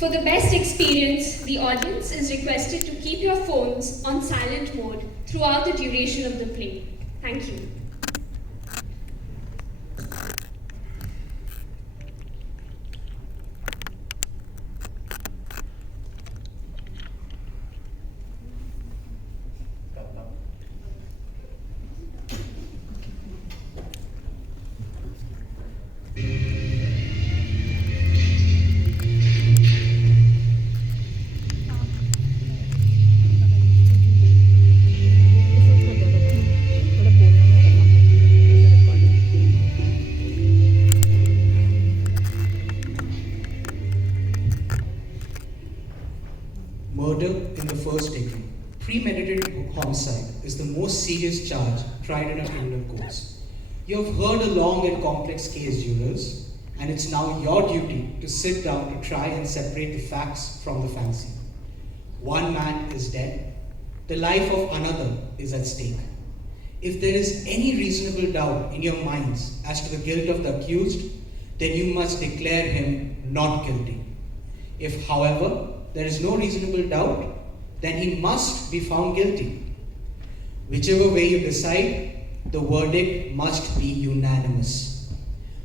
For the best experience, the audience is requested to keep your phones on silent mode throughout the duration of the play. Thank you. Murder in the first degree, premeditated homicide, is the most serious charge tried in our criminal courts. You have heard a long and complex case, jurors, and it's now your duty to sit down to try and separate the facts from the fancy. One man is dead. The life of another is at stake. If there is any reasonable doubt in your minds as to the guilt of the accused, then you must declare him not guilty. If, however, there is no reasonable doubt, then he must be found guilty. Whichever way you decide, the verdict must be unanimous.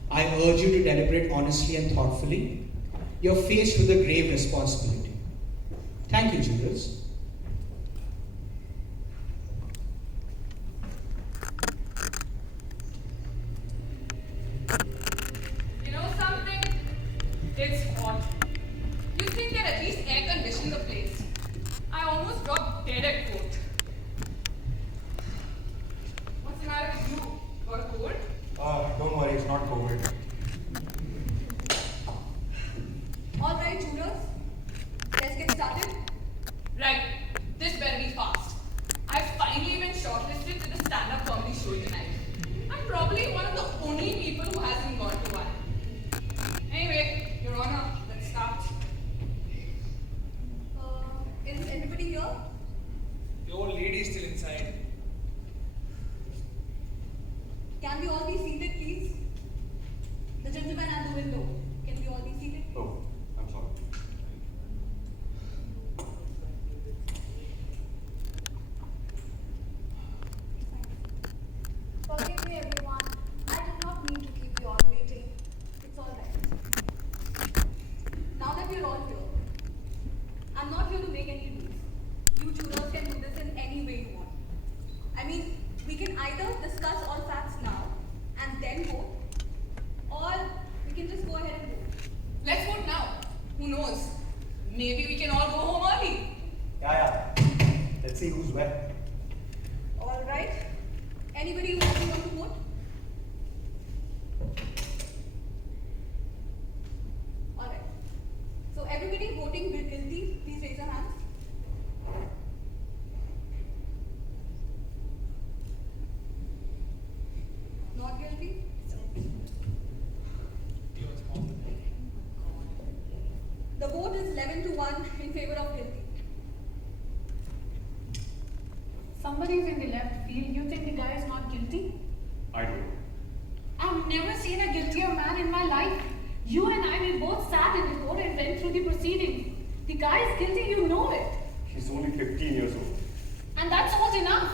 I urge you to deliberate honestly and thoughtfully. You're faced with a grave responsibility. Thank you, jurors. You know something? It's hot. You think they'd at least air condition the place. I almost dropped dead at court. What's the matter with you? Got a cold? Don't worry, it's not COVID. All right, jurors. Let's get started. Right. This better be fast. I've finally been shortlisted to the stand-up comedy show tonight. I'm probably one of the only people who hasn't gone to one. Anyway, Your Honor, let's start. Is everybody here? The old lady is still inside. Can we all be seated, please? The gentleman at the window. Can we all be seated? Oh, I'm sorry. Forgive me, everyone. I did not mean to keep you all waiting. It's all right. Now that we're all here, I'm not here to make any rules. You jurors can do this in any way you want. I mean, we can either discuss all facts now and then vote, or we can just go ahead and vote. Let's vote now. Who knows? Maybe we can all go home early. Yeah. Let's see who's where. All right. Anybody who doesn't want to vote? All right. So everybody voting guilty, please raise your hands. Not guilty? The vote is 11-1 in favor of guilty. Somebody's in the left field. You think the guy is not guilty? I don't know. I've never seen a guiltier man in my life. You and I, we both sat in the court and went through the proceedings. The guy is guilty, you know it. He's only 15 years old. And that's not enough.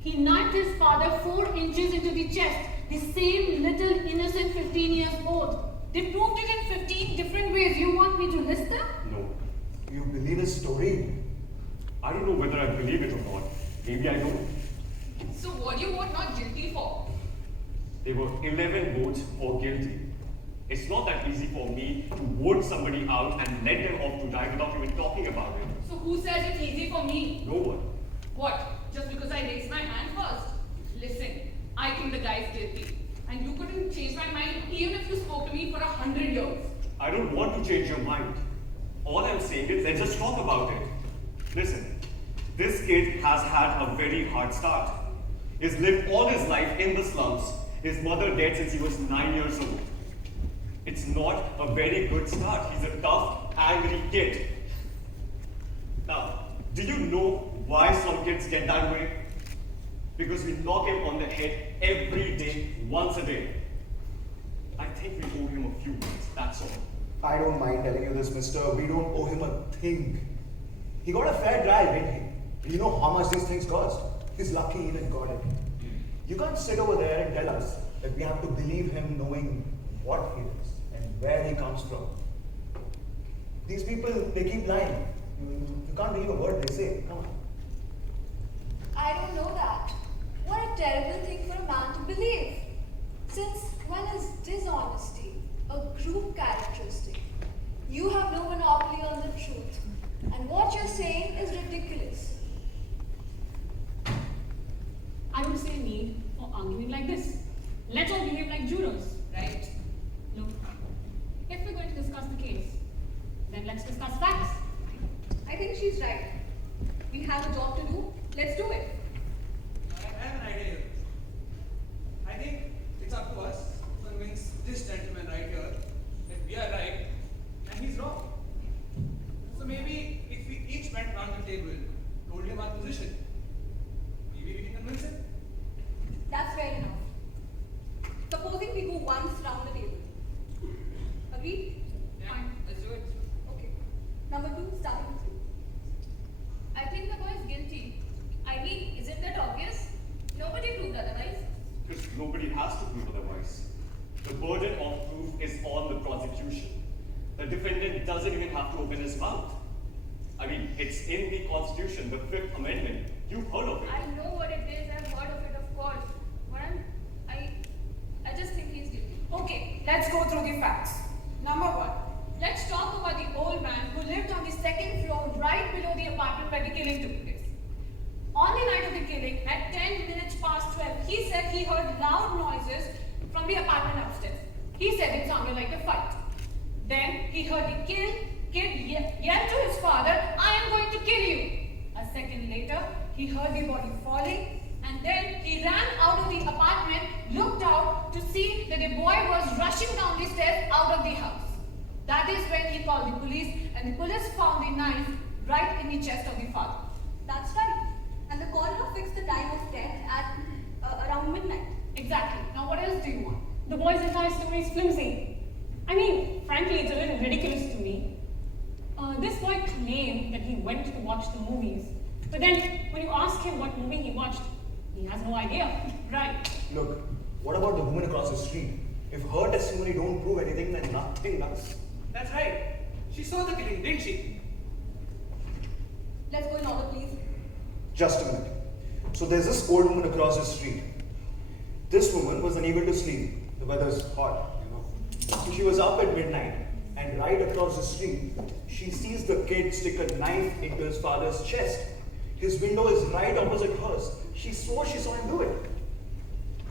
He knifed his father 4 inches into the chest. The same little innocent 15 years old. They proved it in 15 different ways. You want me to list them? No. You believe his story? I don't know whether I believe it or not. Maybe I don't. So what do you vote not guilty for? There were 11 votes for guilty. It's not that easy for me to vote somebody out and let them off to die without even talking about it. So who says it's easy for me? No one. What? Just because I raised my hand first? Listen, I think the guy's guilty. And you couldn't change my mind even if you spoke to me for 100 years. I don't want to change your mind. All I'm saying is let's just talk about it. Listen, this kid has had a very hard start. He's lived all his life in the slums. His mother dead since he was 9 years old. It's not a very good start. He's a tough, angry kid. Now, do you know why some kids get that way? Because we knock him on the head every day, once a day. I think we owe him a few words, that's all. I don't mind telling you this, mister. We don't owe him a thing. He got a fair trial, didn't he? You know how much these things cost? He's lucky he even got it. You can't sit over there and tell us that we have to believe him knowing what he is and where he comes from. These people, they keep lying. You can't believe a word they say. Come on. I don't know that. What a terrible thing for a man to believe. Since when is dishonesty a group characteristic? You have no monopoly on the truth. And what you're saying is ridiculous. I don't see a need for arguing like this. Let's all behave like jurors, right? Look, if we're going to discuss the case, then let's discuss facts. I think she's right. We have a job to do. Let's do it. I have an idea here. I think it's up to us to convince this gentleman right here that we are right and he's wrong. So maybe if we each went round the table, told him our position, maybe we can convince him. That's fair enough. Supposing we go once round the table. Agreed? Yeah, let's do it. Okay. Number 2, starting with you. I think the boy is guilty. I mean, isn't that obvious? Nobody proved otherwise. Because nobody has to prove otherwise. The burden of proof is on the prosecution. The defendant doesn't even have to open his mouth. I mean, it's in the Constitution, the Fifth Amendment. You've heard of it. I know what it is. I've heard of it, of course. But I just think he's guilty. Okay, let's go through the facts. Number 1, let's talk about the old man who lived on the second floor right below the apartment where the killing took place. On the night of the killing, at 10 minutes past 12, he said he heard loud noises from the apartment upstairs. He said it sounded like a fight. Then he heard the kid yell to his father, "I am going to kill you." A second later, he heard the body falling, and then he ran out of the apartment, looked out to see that the boy was rushing down the stairs out of the house. That is when he called the police, and the police found the knife right in the chest of the father. That's right. And the coroner fixed the time of death at around midnight. Exactly. Now what else do you want? The boy's entire story is flimsy. I mean, frankly, it's a little ridiculous to me. This boy claimed that he went to watch the movies. But then, when you ask him what movie he watched, he has no idea. Right. Look, what about the woman across the street? If her testimony don't prove anything, then nothing does. That's right. She saw the killing, didn't she? Let's go in order, please. Just a minute. So there's this old woman across the street. This woman was unable to sleep. The weather's hot, you know. So she was up at midnight, and right across the street, she sees the kid stick a knife into his father's chest. His window is right opposite hers. She swore she saw him do it.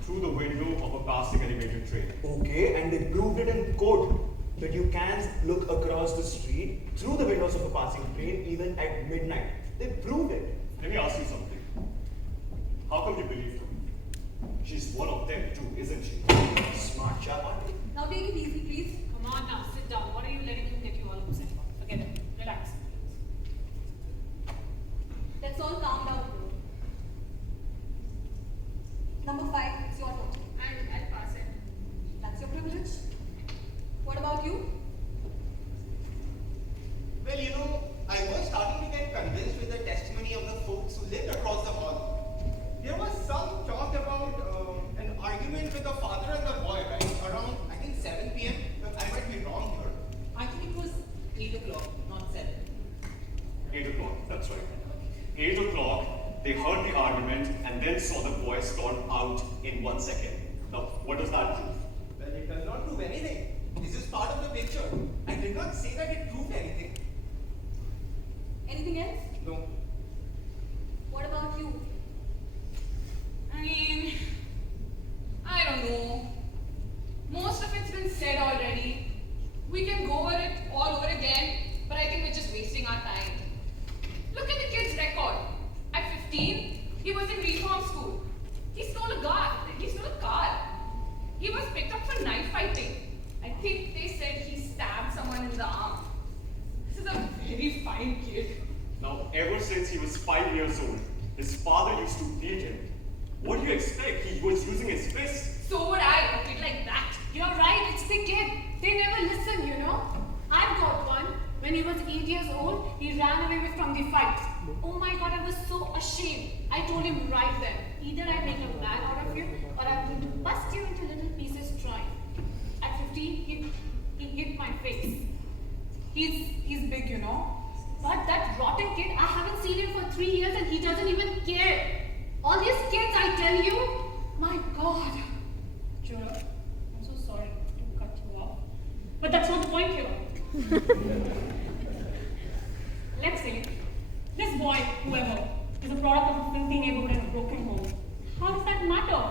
Through the window of a passing elevated train. Okay, and they proved it in court that you can look across the street through the windows of a passing train even at midnight. They proved it. Let me ask you something. How come you believe her? She's one of them too, isn't she? Smart chap, aren't you? Now take it easy, please. Come on now, sit down. What are you letting him get you all upset about? Forget it. Relax. Let's all calm down, bro. Number 5, it's your turn. I'll pass it. That's your privilege. What about you? Well, you know, I was starting to get convinced with the testimony of the folks who lived across the hall. There was some talk about an argument with the father and the boy, right? Around, I think, 7 p.m. I might be wrong here. I think it was 8 o'clock, not 7. 8 o'clock, that's right. 8 o'clock, they heard the argument and then saw the boy storm out in 1 second. Now, what does that prove? Well, it does not prove anything. This is part of the picture. I did not say that it proved anything. Anything else? No. What about you? I mean, I don't know. Most of it's been said already. We can go over it all over again, but I think we're just wasting our time. Look at the kid's record. At 15, he was in reform school. He stole a car. He was picked up for knife fighting. I think they said he stabbed someone in the arm. This is a very fine kid. Now, ever since he was 5 years old, his father used to beat him. What do you expect? He was using his fists. So would I, a kid like that. You're right, it's the kid. They never listen, you know. right then. Either I make a man out of you, or I'm going to bust you into little pieces trying. At 15, he hit my face. He's big, you know. But that rotten kid, I haven't seen him for 3 years and he doesn't even care. All these kids, I tell you, my God. Juror, I'm so sorry to cut you off. But that's not the point here. Let's say this boy, whoever, is a product of a filthy neighborhood and a broken home. How does that matter?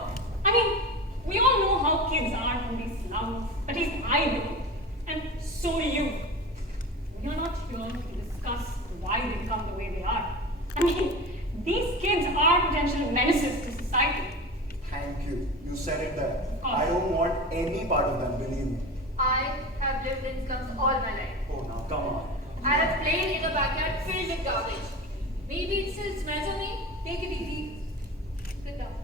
I mean, we all know how kids are in these slums. At least I do. And so do you. We are not here to discuss why they become the way they are. I mean, these kids are potential menaces to society. Thank you. You said it there. Of course. I don't want any part of them, believe me. I have lived in slums all my life. Oh, now come on. I have played in a backyard filled with garbage. Maybe it still smells on me. Take it easy. Sit down.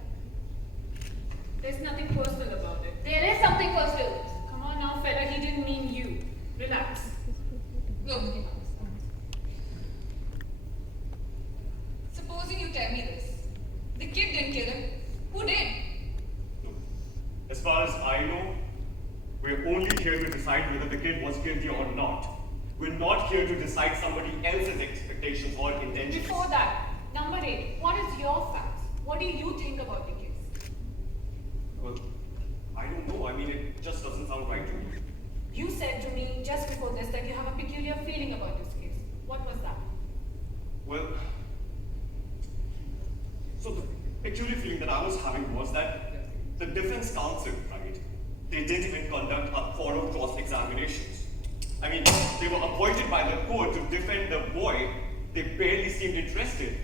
There's nothing personal about it. There is something personal. Come on now, fella, he didn't mean you. Relax. Look, supposing you tell me this. The kid didn't kill him. Who did? Look, as far as I know, we're only here to decide whether the kid was guilty or not. We're not here to decide somebody else's expectations or intentions. Before that, number 8, what is your facts? What do you think about the case? Well, I don't know. I mean, it just doesn't sound right to me. You said to me just before this that you have a peculiar feeling about this case. What was that? Well, so the peculiar feeling that I was having was that the defense counsel, right, they didn't even conduct a thorough cross-examinations. I mean, they were appointed by the court to defend the boy. They barely seemed interested.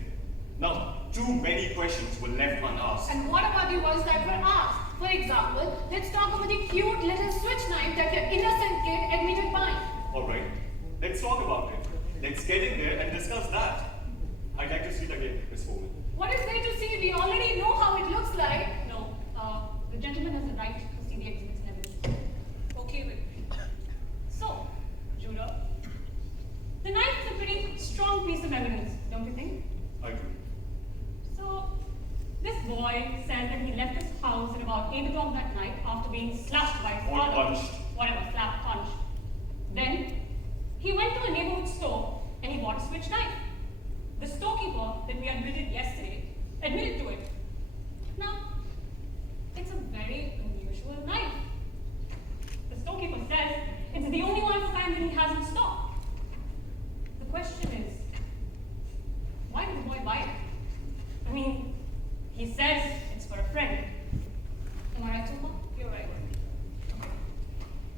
Now, too many questions were left unasked. And what about the ones that were asked? For example, let's talk about the cute little switch knife that your innocent kid admitted buying. Alright, let's talk about it. Let's get in there and discuss that. I'd like to see it again, Miss Foreman. What is there to see? We already know how it looks like. No, the gentleman has the right to see the exhibits and evidence. Okay with me. So, Juror, the knife is a pretty strong piece of evidence, don't you think? I agree. So, this boy says that he left his house at about 8 o'clock that night after being slashed by his Or father. punched. Whatever, slapped, punched. Then, he went to a neighborhood store and he bought a switch knife. The storekeeper that we admitted yesterday admitted to it. Now, it's a very unusual knife. The storekeeper says it's the only one of its kind that he has in stock. The question is, why did the boy buy it? I mean, he says it's for a friend. Am I right, Sharma? You're right.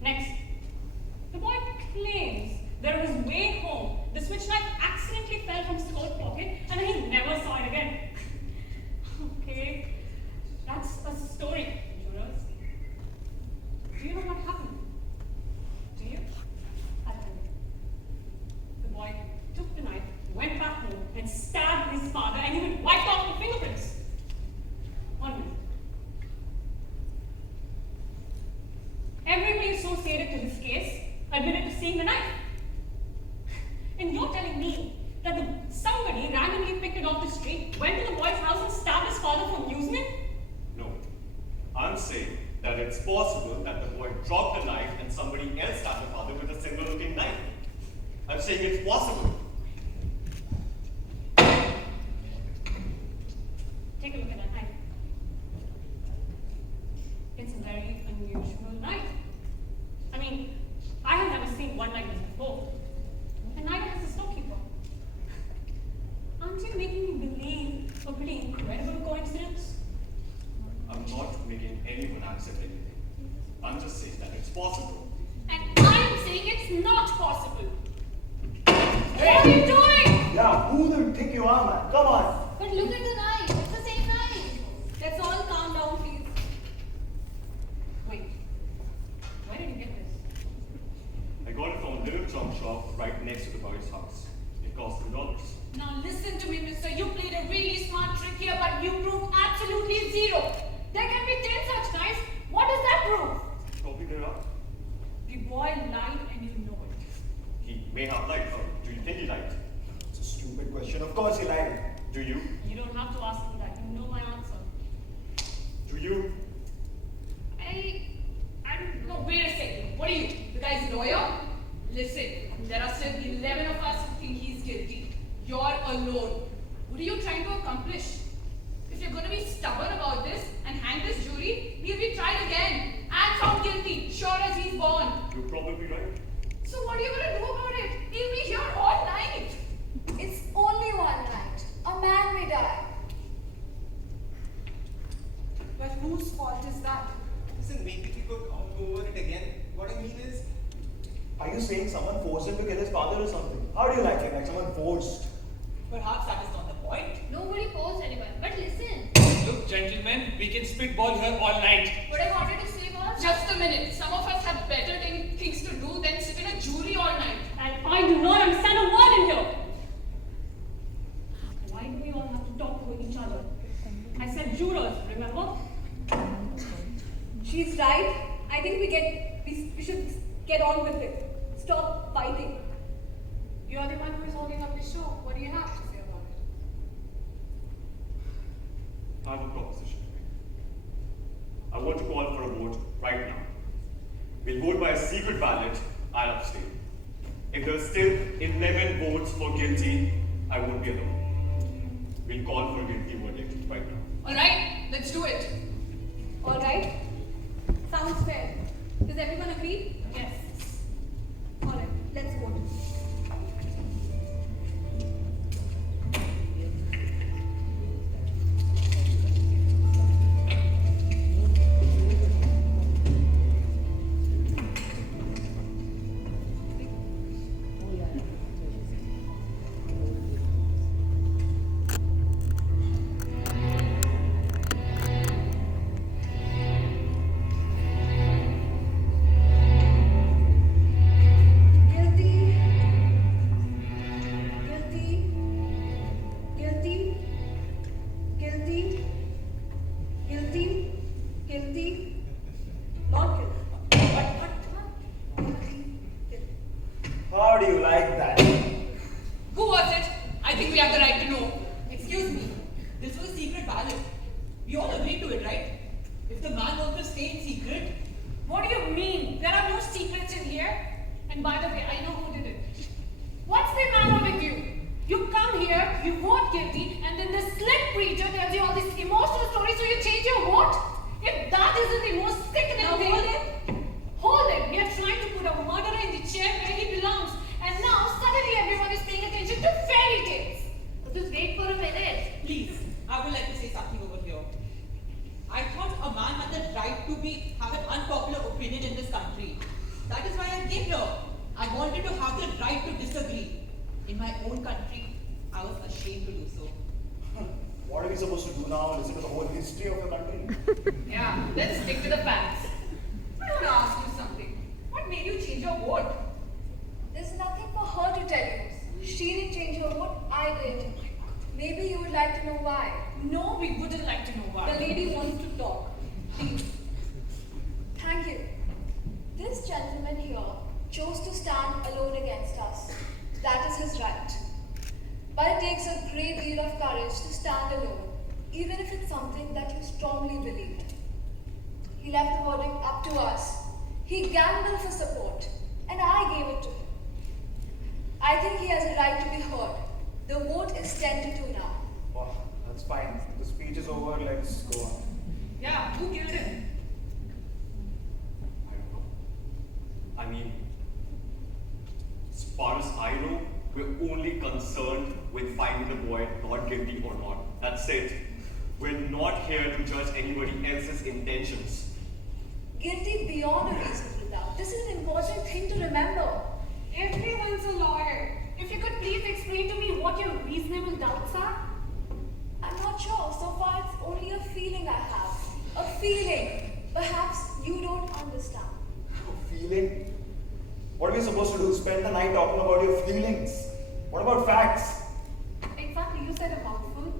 Next, the boy claims that on his way home, the switch knife accidentally fell from his coat pocket and he never saw it again. Okay, that's a story, jurors. Do you know what happened? Do you? I'll tell you. The boy took the knife, went back home, and stabbed his father and even wiped off the fingerprints. 1 minute. Everybody associated to this case admitted to seeing the knife. And you're telling me that somebody randomly picked it off the street, went to the boy's house and stabbed his father for amusement? No. I'm saying that it's possible that the boy dropped the knife and somebody else stabbed the father with a similar looking knife. I'm saying it's possible. Take a look at that knife. It's a very unusual knife. I mean, I have never seen one like this before. And neither has the storekeeper. Aren't you making me believe a pretty incredible coincidence? I'm not making anyone accept anything. I'm just saying that it's possible. And I'm saying it's not possible. What are you doing? Yeah, who do you think you are, man? Come on. But look at the knife. It's the same knife. Let's all calm down, please. Wait, where did you get this? I got it from a little junk shop right next to the boy's house. It cost $2. Now listen to me, mister. You played a really smart trick here, but you proved absolutely zero. There can be 10 such knives. What does that prove? Probably there are. The boy lied and you know it. He may have lied. Or do you think he lied? It's a stupid question. Of course he lied. Do you? You don't have to ask me that. You know You're probably right. So what are you going to do about it? He'll be here all night. It's only one night. A man may die. But whose fault is that? Listen, maybe we could go over it again. What I mean is, Are you saying someone forced him to kill his father or something? How do you like it? Like someone forced? Perhaps that is not the point. Nobody forced anyone. But listen, Look, gentlemen, we can spitball here all night. what I wanted to say was, Just a minute. Some of us have better things to do than sit in a jury all night. And I do not understand a word in here. Why do we all have to talk to each other? I said jurors, remember? She's right. I think we should get on with it. Stop fighting. You're the one who is holding up the show. What do you have to say about it? I have a proposition. I want to call for a vote right now. We'll vote by a secret ballot. I'll abstain. If there's still 11 votes for guilty, I won't be alone. We'll call for a guilty verdict right now. All right, let's do it. All right? Sounds fair. Does everyone agree? Yes. All right, let's vote. Guilty. Guilty. Guilty. Guilty. Guilty. Guilty. Not guilty. What? Guilty. Guilty. How do you like that? Who was it? I think we have the right to know. Excuse me. This was a secret ballot. We all agreed to it, right? If the man wants to stay in secret, What do you mean? There are no secrets in here. And by the way, I know who did it. What's the matter with you? You come here, you vote guilty, and then the slip preacher tells you all these emotional stories so you change your vote? If that isn't the most sickening Now thing. hold it. Hold it. We are trying to put a murderer in the chair where he belongs. And now suddenly everyone is paying attention to fairy tales. just wait for a minute. please, I would like to say something over here. I thought a man had the right to have an unpopular opinion in this country. That is why I came here. I wanted to have the right to disagree. In my own country, I was ashamed to do so. What are we supposed to do now? Listen to the whole history of your country? Yeah, let's stick to the facts. I want to ask you something. What made you change your vote? There's nothing for her to tell you. She didn't change her vote, I did. Maybe you would like to know why. No, we wouldn't like to know why. The lady wants to talk. Please. Thank you. This gentleman here chose to stand alone against us. That is his right. But it takes a great deal of courage to stand alone, even if it's something that you strongly believe in. He left the verdict up to us. He gambled for support, and I gave it to him. I think he has a right to be heard. The vote is 10-2 now. Oh, that's fine. The speech is over. Let's go on. Yeah, who killed him? I don't know. I mean, as far as I know, we're only concerned with finding the boy not guilty or not. That's it. We're not here to judge anybody else's intentions. Guilty beyond a reasonable doubt. This is an important thing to remember. Everyone's a lawyer. If you could please explain to me what your reasonable doubts are? I'm not sure. So far, it's only a feeling I have. A feeling. Perhaps you don't understand. Feeling? What are we supposed to do? Spend the night talking about your feelings? What about facts? Exactly, you said a mouthful.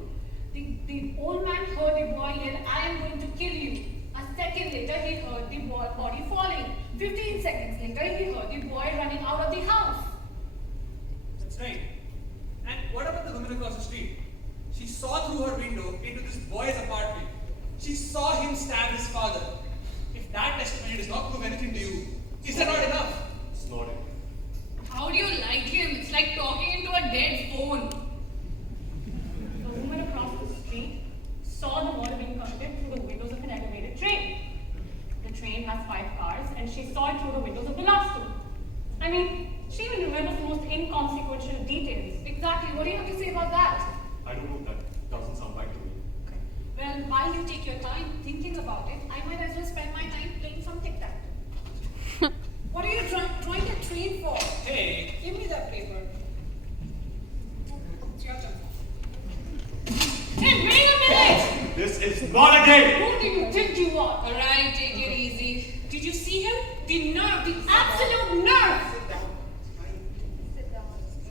The old man heard the boy yell, I am going to kill you. A second later, he heard the body falling. 15 seconds later, he heard the boy running out of the house. That's right. And what about the woman across the street? She saw through her window into this boy's apartment. She saw him stab his father. If that testimony does not prove anything to you, is that not enough? It's not it. How do you like him? It's like talking into a dead phone. The woman across the street saw the murder being committed through the windows of an elevated train. The train has 5 cars and she saw it through the windows of the last two. I mean, she even remembers the most inconsequential details. Exactly. What do you have to say about that? I don't know, that doesn't sound right to me. Well, while you take your time thinking about it, I might as well spend my time playing some tic-tac-toe. What are you drawing a train for? Hey, Give me that paper. It's your turn. Hey, wait a minute! This is not a game! Who do you think you are? Alright, take it easy. Did you see him? The nerve, the absolute nerve! Sit down. Sit down.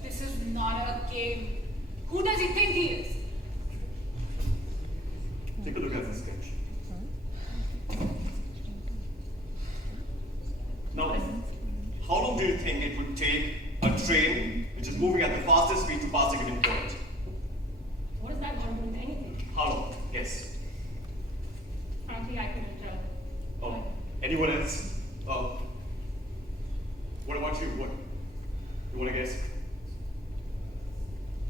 This is not a game. Who does he think he is? Take a look at this sketch. Now, how long do you think it would take a train which is moving at the fastest speed to pass a given point? What is that got to do with anything? How long? Yes. Frankly, I couldn't tell. Oh, anyone else? What about you? What? You want to guess?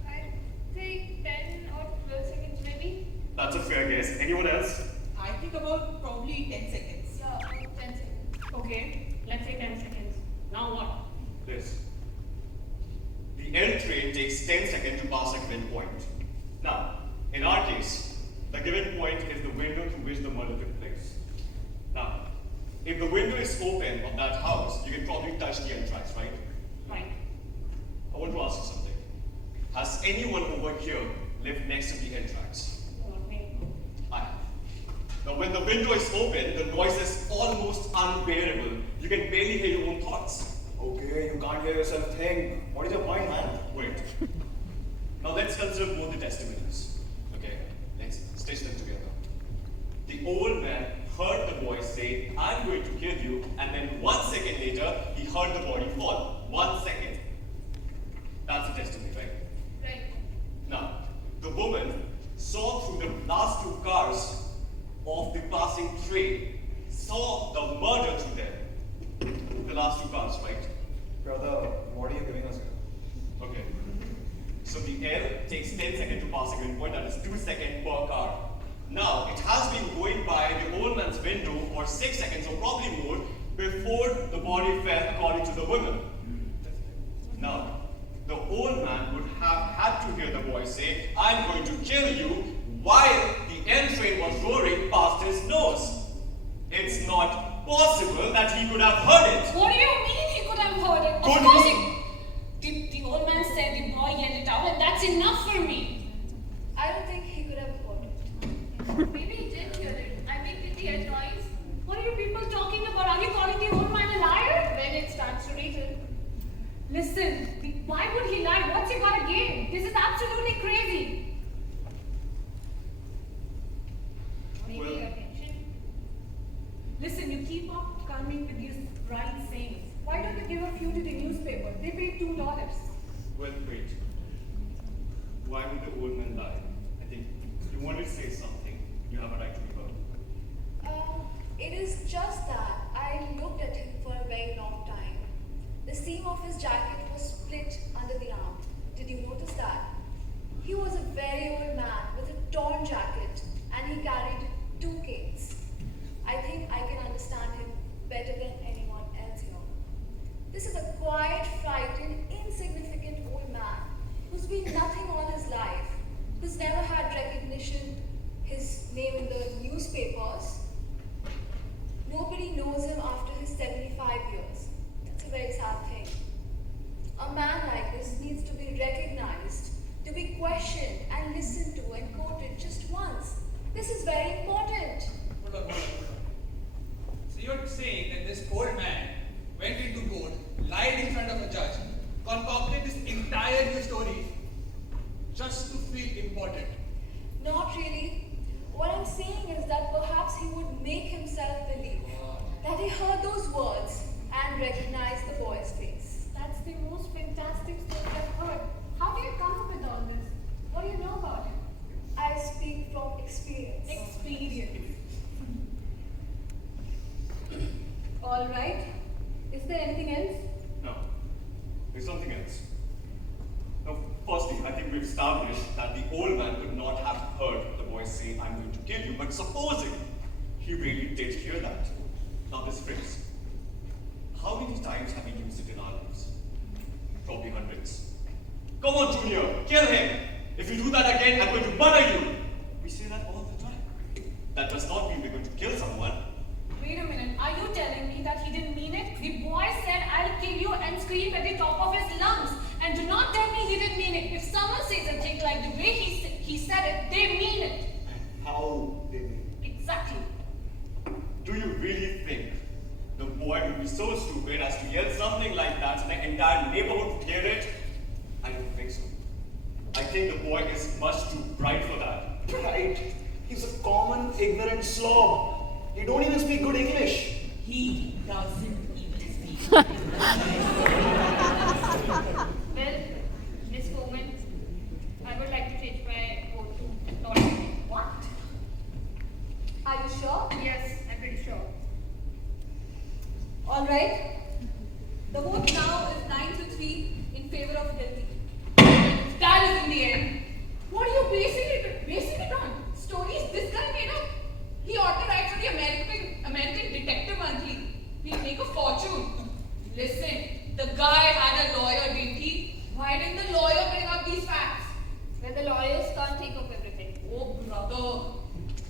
I'd say 10 or 12 seconds maybe. That's a fair guess. Anyone else? I think about probably 10 seconds. Yeah, about 10 seconds. Okay, let's say 10 seconds. Now what? This. The L train takes 10 seconds to pass a given point. Now, in our case, the given point is the window through which the murder took place. Now, if the window is open of that house, you can probably touch the L tracks, right? Right. I want to ask you something. Has anyone over here lived next to the L tracks? Not me. I have. Now, when the window is open, the noise is almost unbearable. You can barely hear your own thoughts. Okay, you can't hear yourself think. What is your point, man? Wait. Now let's consider both the testimonies. Okay, let's stitch them together. The old man heard the voice say, "I'm going to kill you," and then 1 second later, he heard the body fall. 1 second. That's a testimony, right? Right. Now, the woman saw through the last two cars of the passing train, saw the murder through them. The last two cars, right? Brother, what are you giving us here? Okay. So the L takes 10 seconds to pass a given point, that is 2 seconds per car. Now, it has been going by the old man's window for 6 seconds or probably more before the body fell, according to the woman. Now, the old man would have had to hear the voice say, "I'm going to kill you," while the L train was roaring past his nose. It's not possible that he could have heard it. What do you mean he could have heard it? Could Of course he? The old man said the boy yelled it out, and that's enough for me. I don't think he could have heard it. Maybe he did hear it. I mean, did he hear noise? What are you people talking about? Are you calling the old man a liar? When it starts to reason. Listen, why would he lie? What's he got to gain? This is absolutely crazy. Maybe Well- attention. Listen, you keep up coming with these right sayings. Why don't you give a few to the newspaper? They paid $2. Well, wait. Why would the old man lie? I think you wanted to say something. You have a right to be heard. It is just that I looked at him for a very long time. The seam of his jacket was split under the arm. Did you notice that? He was a very old man with a torn jacket and he carried 2 canes. I think I can understand him better than anyone else here. This is a quiet, frightened, insignificant old man who's been nothing all his life, who's never had recognition, his name in the newspapers. Nobody knows him after his 75 years. That's a very sad thing. A man like this needs to be recognized, to be questioned and listened to and quoted just once. This is very important. Hold on. So you're saying that this old man went into court, lied in front of a judge, concocted this entire new story just to feel important. Not really. What I'm saying is that perhaps he would make himself believe that he heard those words and recognized the boy's face. That's the most fantastic story I've heard. How do you come up with all this? What do you know about it? I speak from experience. Experience. All right. Is there anything else? No. There's something else. Now, firstly, I think we've established that the old man could not have heard the voice say, "I'm going to kill you," but supposing he really did hear that. Now this phrase, here. Kill him. If you do that again, I'm going to murder you. We say that all the time. That does not mean we're going to kill someone. Wait a minute, are you telling me that he didn't mean it? The boy said, I'll kill you and scream at the top of his lungs. And do not tell me he didn't mean it. If someone says a thing like the way he said it, they mean it. How they mean it? Exactly. Do you really think the boy would be so stupid as to yell something like that so the entire neighborhood would hear it? I don't think so. I think the boy is much too bright for that. Right? He's a common, ignorant slob. He don't even speak good English. He doesn't even speak. Well, Miss Foreman, I would like to change my vote to not. What? Are you sure? Yes, I'm pretty sure. All right. The vote now is 9-3 in favor of guilty. That is in the end. What are you basing it on? Stories this guy made up? He ought to write for the American Detective Monthly. He'll make a fortune. Listen, the guy had a lawyer, didn't he? Why didn't the lawyer bring up these facts? Well, the lawyers can't think of everything. Oh, brother.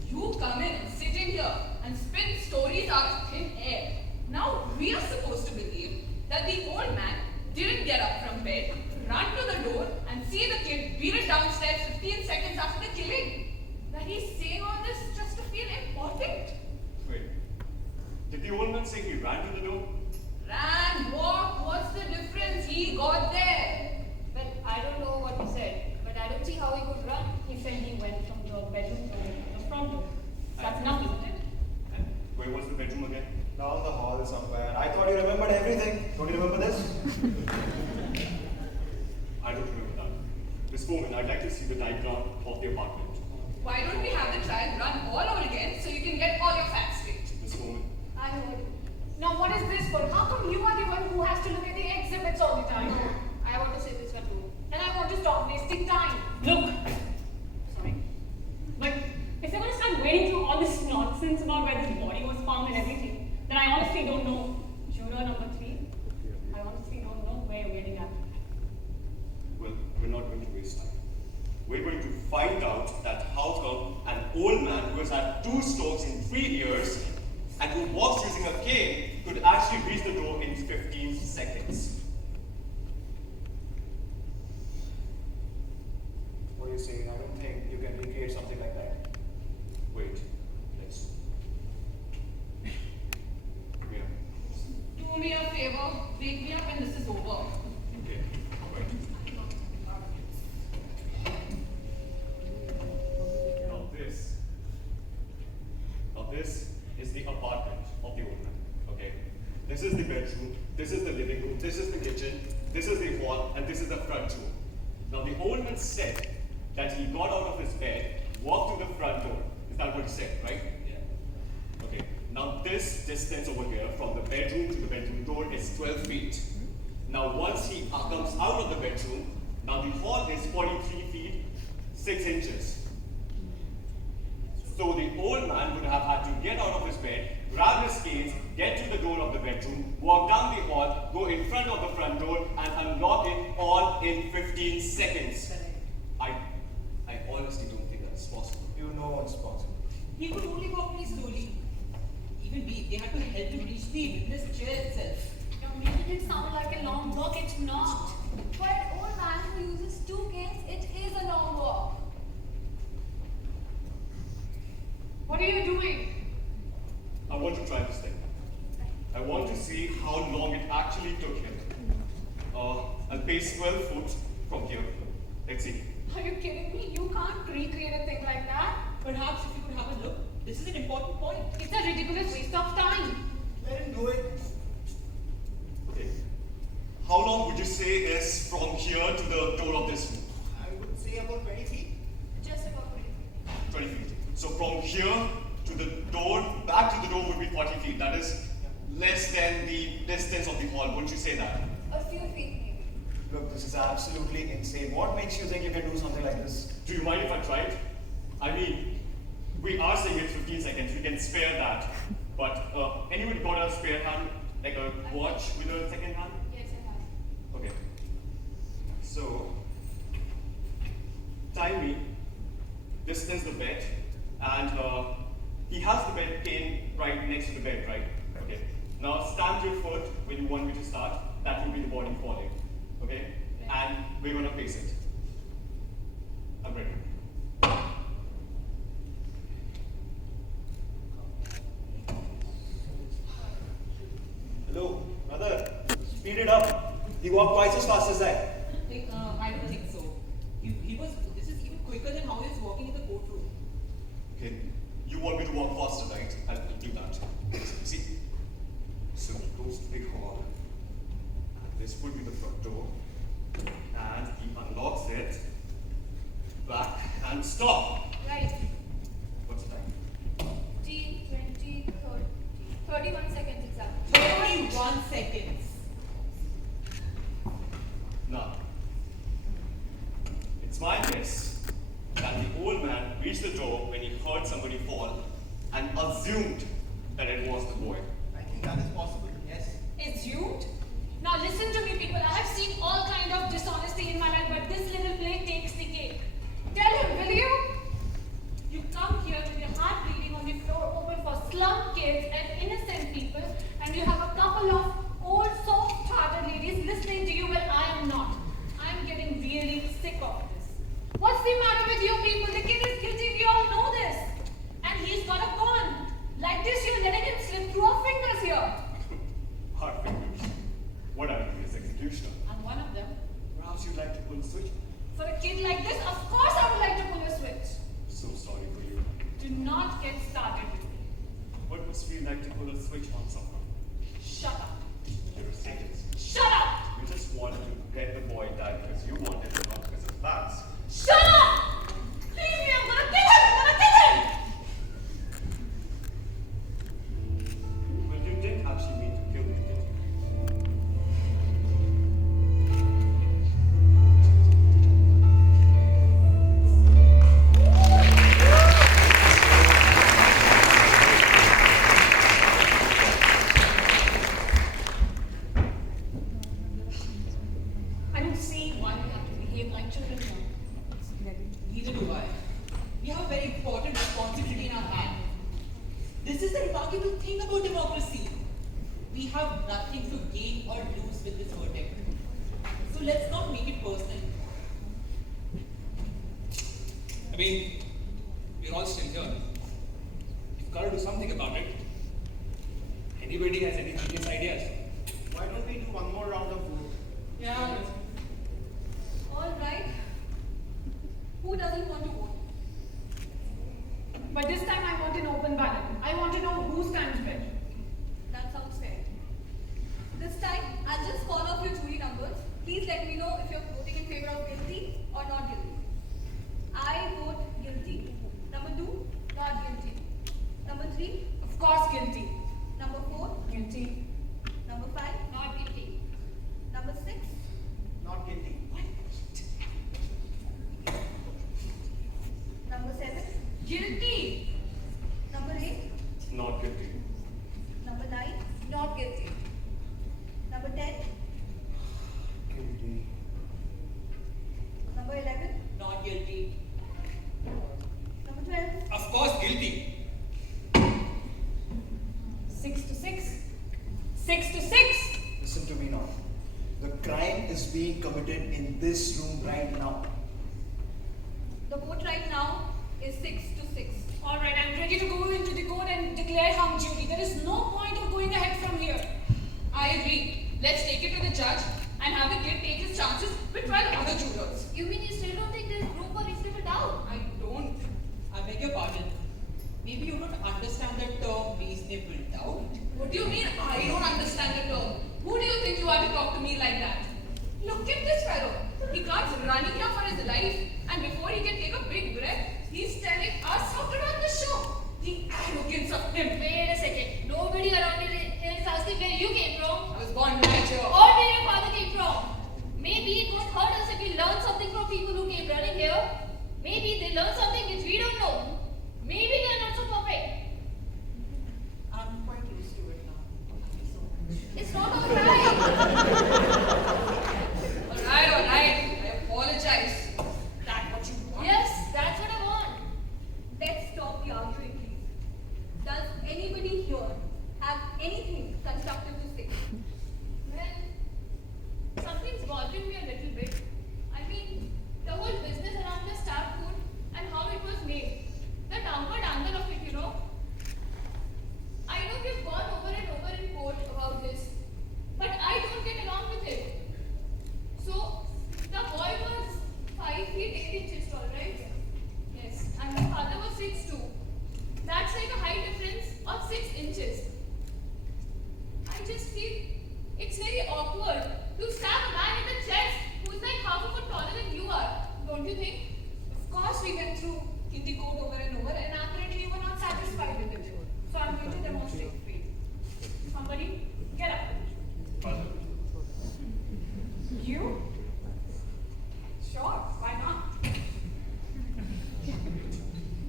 You come in and sit in here and spin stories out of thin air. Now we are supposed to believe that the old man didn't get up from bed, run to the door and see the kid beat it downstairs 15 seconds after the killing. That he's saying all this just to feel important. Wait. Did the old man say he ran to the door? Ran, walked, what's the difference? He got there. Well, I don't know what he said, but I don't see how he could run. He said he went from the bedroom to the front door. That's enough, isn't it? And where was the bedroom again? Down the hall somewhere. I thought you remembered everything. Don't you remember this? I don't remember that. Miss Foreman, I'd like to see the diagram of the apartment. Why don't we have the trial run all over again so you can get all your facts straight? Miss Foreman. I heard you. Now what is this for? How come you are the one who has to look at the exhibits all the time? I want to say this one too. And I want to stop wasting time. Look. Sorry. But if you're going to start wading through all this nonsense about where this body was found and everything, then I honestly don't know. Juror number 3, I honestly don't know where you're getting at. Well, we're not going to waste time. We're going to find out that how come an old man who has had 2 strokes in 3 years and who walks using a cane could actually reach the door in 15 seconds. What are you saying? I don't think you can recreate something like that. Wait, let's. Come here. Do me a favor, wake me up when this is over. Okay, wait. Now this is the apartment of the old man. Okay, this is the bedroom, this is the living room, this is the kitchen, this is the hall, and this is the front room. Now the old man said that he got out of his bed, walked to the front door. Is that what he said, right? Yeah. Okay. Now this distance over here from the bedroom to the bedroom door is 12 feet. Now once he comes out of the bedroom, now the hall is 43 feet 6 inches. So the old man would have had to get out of his bed, grab his canes, get to the door of the bedroom, walk down the hall, go in front of the front door, and unlock it all in 15 seconds. I honestly don't think that's possible. You know it's possible. He could only walk very slowly. Even they had to help him reach the witness chair itself. You're making it sound like a long walk. It's not. For an old man who uses 2 canes, it is a long walk. What are you doing? I want to try this thing. I want to see how long it actually took him. I'll pace 12 foot from here. Let's see. Are you kidding me? You can't recreate a thing like that. Perhaps if you could have a look. This is an important point. It's a ridiculous waste of time. Let him do it. Okay. How long would you say is from here to the door of this room? I would say about 20 feet. Just about 20 feet. 20 feet. So from here to the door, back to the door would be 40 feet. That is less than the distance of the hall. Wouldn't you say that? A few feet maybe. Look, this is absolutely insane. What makes you think you can do something like this? Do you mind if I try it? I mean, we are saying it's 15 seconds. We can spare that. But anybody got a spare hand, like a watch with a second hand? Yes, I have. Okay. So, time me. This is the bed, and he has the bed cane right next to the bed, right? Okay. Now stamp your foot when you want me to start. That will be the body falling. Okay? And we're gonna pace it. I'm ready. Hello, brother. Speed it up. He walked twice as fast as I. I don't think so. This is even quicker than how he was walking in the courtroom. Okay. You want me to walk faster, right? I'll do that. See? So he goes to the hall. And this would be the front door. And he unlocks it. Back and stop. Right. What's the time? T 20 30. 31 seconds exactly. 31 seconds. Now, it's my guess that the old man reached the door when he heard somebody fall and assumed that it was the boy. I think that is possible, yes. Assumed? Now listen to me, people. I have seen all kind of dishonesty in my life, but this little play takes the cake. Tell him, will you? You come here with your heart bleeding on the floor, open for slum kids and innocent people, and you have a couple of old soft-hearted ladies listening to you. Well, I am not. I am getting really sick of this. What's the matter with you people? The kid is guilty. We all know this. And he's got a gun. Like this, you're letting him slip through our fingers here. Our fingers. What I do is executioner. And one of them. Perhaps you'd like to pull the switch? For a kid like this, of course I would like to pull a switch. So sorry for you. Do not get started with me. What must feel like to pull a switch on someone? Shut up. You're serious. Shut up! You just wanted to get the boy died because you wanted to, not because of facts. Shut up! Leave me, I'm gonna kill him! I'm gonna kill him! Well, you didn't actually mean to kill me, did you? I don't see why we have to behave like children now. Neither do I. We have a very important responsibility in our hand. This is the remarkable thing about democracy. We have nothing to gain or lose with this verdict. So let's not make it personal. I mean, we're all still here. You've got to do something about it. Anybody has any genius ideas? Why don't we do one more round of vote? Yeah. All right. Who doesn't want to vote? But this time I want an open ballot. I want to know who stands better. That sounds fair. This time, I'll just call off your jury numbers. Please let me know if you're voting in favor of guilty or not guilty. I vote guilty. Number 2, not guilty. Number 3, Of course, guilty. number 4, Guilty. number 5, Not guilty. number 6, Not guilty. number 7, Guilty. number 8, Not guilty. number 9, not guilty. Number 10, Guilty. number 11, Not guilty. number 12, Of course, guilty. 6 to 6. 6 to 6. Listen to me now. The crime is being committed in this room right now. the vote right now is 6 to 6. Alright, I'm ready to go into the court and declare hung jury. There is no point of going ahead from here. I agree. Let's take it to the judge and have the kid take his chances with 12 other jurors. You mean you still don't think there's room for reasonable doubt? I don't. I beg your pardon. Maybe you don't understand the term reasonable doubt. What do you mean I don't understand the term? Who do you think you are to talk to me like that? Look at this fellow. He comes running here for his life, and before he can take a big breath, he's telling us how to run the show. The arrogance of him. Wait a second. Nobody around here is asking where you came from I was born right here. or where your father came from. Maybe it won't hurt us if we learn something from people who came running here. Maybe they learn something which we don't know. Maybe they're not so perfect. I'm quite used to it now. Thank you so just feel it's very awkward to stab a man in the chest who's like half a foot taller than you are. Don't you think? Of course, we went through Hindi code over and over, and apparently you were not satisfied with it. So I'm going to demonstrate for you. Somebody, get up. You? Sure, why not?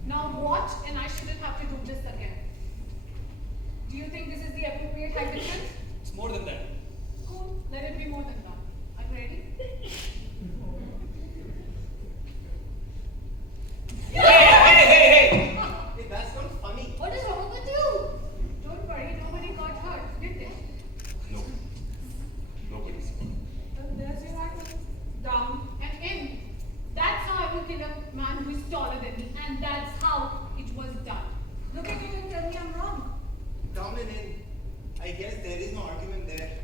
Now watch, and I shouldn't have to do this again. Do you think this is the appropriate height difference? It's more than that. Cool, let it be more than that. Are you ready? Hey, that's not funny. What is wrong with you? Don't worry, nobody got hurt, did they? No. Nobody's. Well, there's your rifle. Down and in. That's how I will kill a man who is taller than me, and that's how it was done. Look at it and tell me I'm wrong. Down and in. I guess there is no argument there.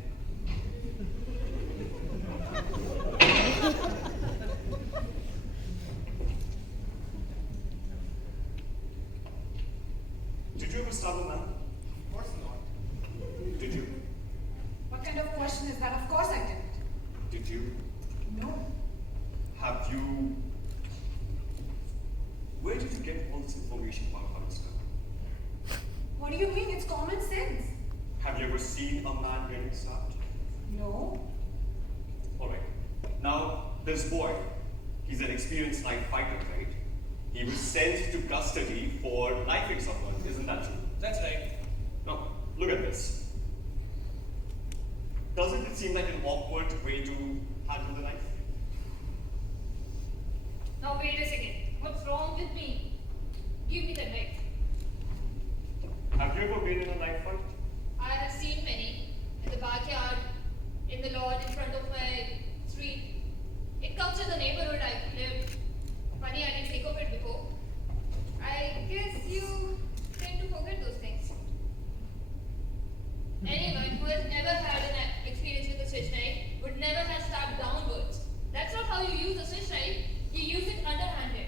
Did you ever stab a man? Of course not. Did you? What kind of question is that? Of course I didn't. Did you? No. Have you? Where did you get all this information about how it's done? What do you mean? It's common sense. Have you ever seen a man getting stabbed? No. Alright. Now, this boy, he's an experienced knife fighter, right? He was sent to custody for knifing someone, isn't that true? That's right. Now, look at this. Doesn't it seem like an awkward way to handle the knife? Now wait a second. What's wrong with me? Give me the knife. Have you ever been in a knife fight? I have seen many in the backyard, in the lawn in front of my street. It comes in the neighborhood I live. Funny, I didn't think of it before. I guess you tend to forget those things. Anyone who has never had an experience with a switch knife would never have stabbed downwards. That's not how you use a switch knife. You use it underhanded.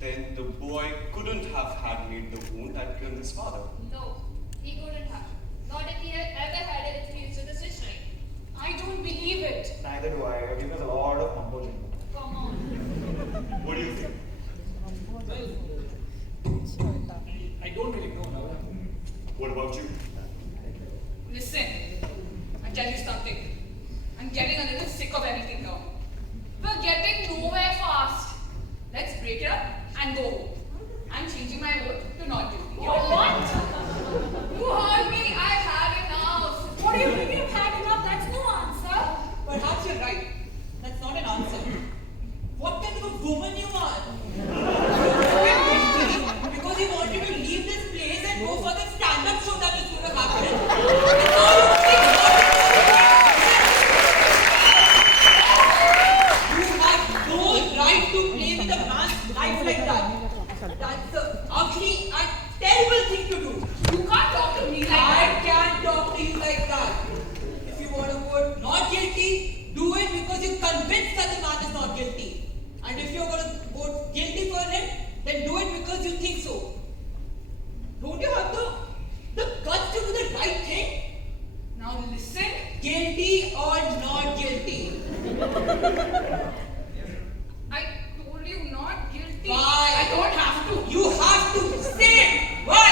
Then the boy couldn't have had made the wound that killed his father. No, he couldn't have. Not if he had ever had an experience with a switch knife. I don't believe it. Neither do I. You're giving us a lot of mumbo jumbo. Come on. What do you think? Well, I don't really know now. What about you? Listen, I tell you something. I'm getting a little sick of everything now. We're getting nowhere fast. Let's break it up and go home. I'm changing my vote to not guilty. What? You heard me. I've had enough. What do you mean you've had enough? That's no answer. Perhaps you're right. That's not an answer. What kind of a woman you are? Because you wanted to leave this place and go for the stand-up show that is going to happen. And now you think you have no right to play with a man's life like that. That's an ugly and terrible thing to do. You can't talk to me like I that. can't talk to you like that. If you want to vote not guilty, do it because you're convinced that the man is not guilty. And if you're going to vote guilty for him, then do it because you think so. Don't you have the guts to do the right thing? Now listen. Guilty or not guilty? I told you not guilty. Why? I don't have to. You have to say it. Why?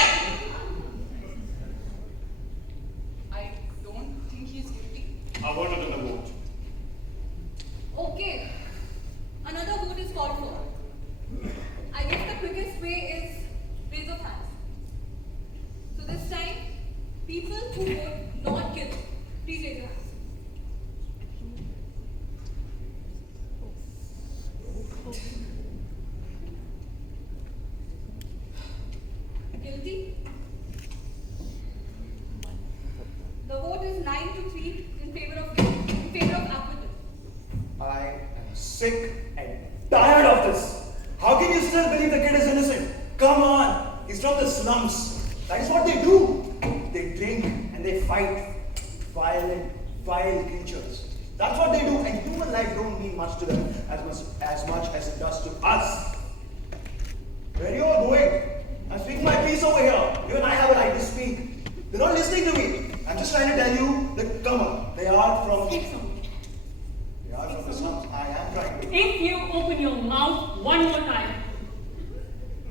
I don't think he's guilty. I want another vote. Okay. Another vote is called for. I guess the quickest way is raise of hands. So this time, people who vote not guilty, please raise your hands. Guilty? The vote is 9-3 in favor of guilty, in favor of acquittal. I am sick and tired of this. How can you still believe the kid is innocent? Come on, he's from the slums. That is what they do. They drink and they fight. Violent, vile creatures. That's what they do, and human life don't mean much to them as much as it does to us. Where are you all going? I'm speaking my piece over here. You and I have a right to speak. They're not listening to me. I'm just trying to tell Speak some. Yeah, from the slums, I am trying to. If you open your mouth one more time,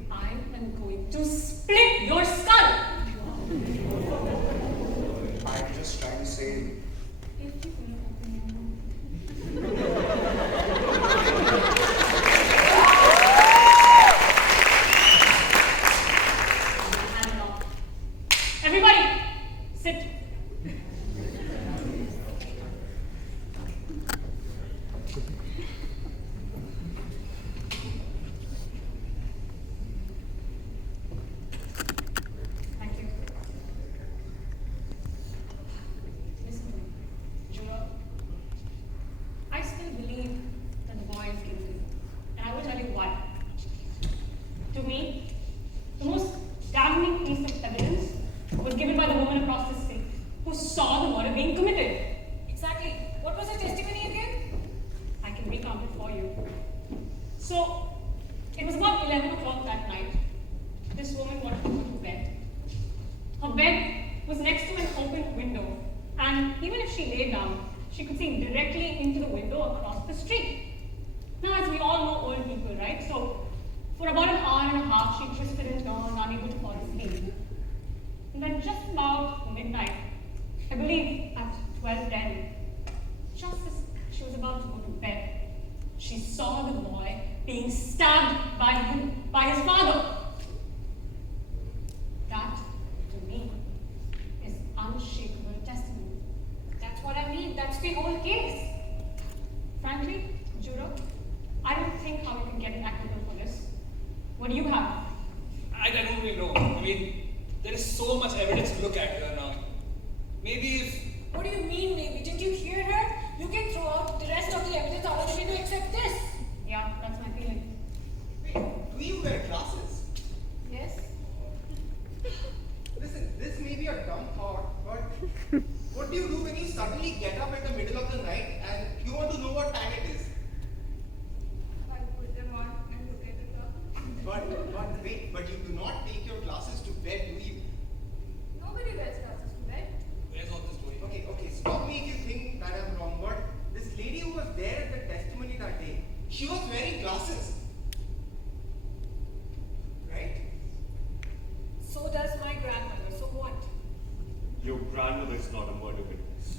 I am going to split your skull. I'm just trying to say. If you will open your mouth. Hand it off. Everybody, sit. Thank you. Listen to me, Juror. I still believe that the boy is guilty, and I will tell you why. To me, the most damning piece of evidence was given by the woman across the street who saw the murder being committed. Exactly. What was her testimony again? I can recount it for you. So, it was about 11 o'clock that night. This woman wanted to go to bed. Her bed was next to an open window, and even if she lay down, she could see directly into the window across the street. Now, as we all know old people, right? So, for about an hour and a half, she twisted and turned, unable to fall asleep. And then just about midnight, I believe at 12:10, just as she was about to go to bed, she saw the boy being stabbed by his father. That, to me, is unshakable testimony. That's what I mean. That's the whole case. Frankly, Juror, I don't think how we can get an acquittal for this. What do you have? I don't really know. I mean, there is so much evidence to look at here now. Maybe if. What do you mean, maybe? Didn't you hear her? You can throw out the rest of the evidence out of the window except this. Yeah, that's my feeling. Wait, do you wear glasses? Yes? Listen, this may be a dumb thought, but what do you do when you suddenly get up in the middle of the night and you want to know what time it is? I put them on and look at the clock. But you do not take your glasses to bed, do you? Nobody wears glasses to bed. Where's all this going? Okay, stop me if you think that I'm wrong, but this lady who was there at the testimony that day, she was wearing glasses. Right? So does my grandmother. So what? Your grandmother is not a murder witness.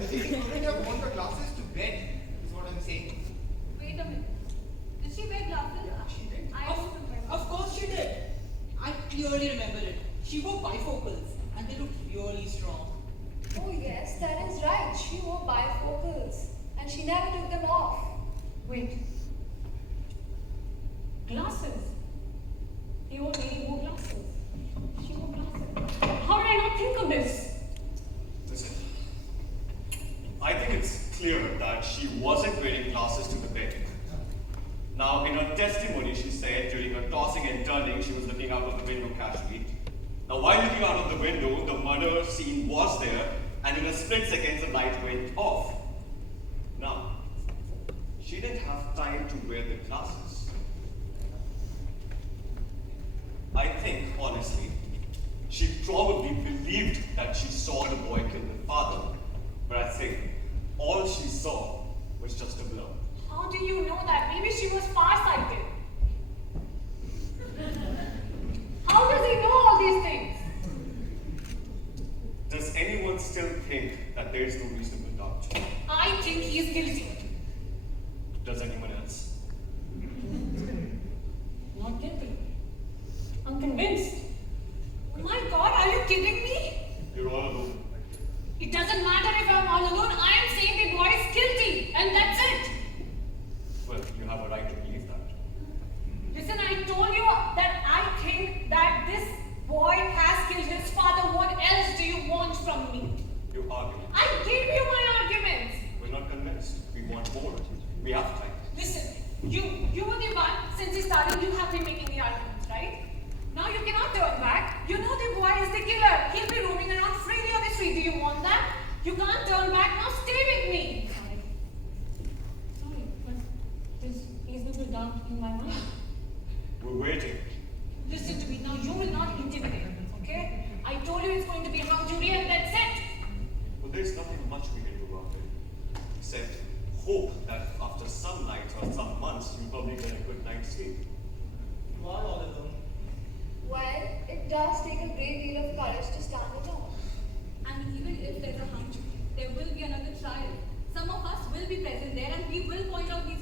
The lady couldn't have worn the glasses to bed, is what I'm saying. Wait a minute. Did she wear glasses? She did. I don't remember. Of course she did. I clearly remember it. She wore bifocals and they looked really strong. Oh yes, that is right. She wore bifocals and she never took them off. Wait. Glasses. The old lady wore glasses. She wore glasses. How did I not think of this? Listen, I think it's clear that she wasn't wearing glasses to the bed. Now, in her testimony, she said during her tossing and turning, she was looking out of the window casually. Now, while looking out of the window, the murder scene was there, and in a split second, the light went off. Now, she didn't have time to wear the glasses. I think, honestly, she probably believed that she saw the boy kill the father, but I think all she saw was just a blur. How do you know that? Maybe she was farsighted. How does he know all these things? Does anyone still think that there is no reasonable doubt? I think he is guilty. Does anyone else? Not guilty. I'm convinced. Oh my God, are you kidding me? You're all alone. It doesn't matter if I'm all alone. I am saying the boy is guilty, and that's it. Well, you have a right to believe that. Listen, I told you that I think that this boy has killed his father. What else do you want from me? You argue. I gave you my arguments. We're not convinced. We want more. We have time. Listen, you were the one, since the starting, you have been making the arguments, right? Now you cannot turn back. You know the boy is the killer. He'll be roaming around freely on the street. Do you want that? You can't turn back. Now stay with me. Sorry, but there's reasonable doubt in my mind. We're waiting. Listen to me. Now you will not intimidate me, okay? I told you it's going to be a hung jury and that's it. hope that after some nights or some months, you probably get a good night's sleep. You are all alone. Well, it does take a great deal of courage to stand alone. And even if there's a hunch, there will be another trial. Some of us will be present there and we will point out the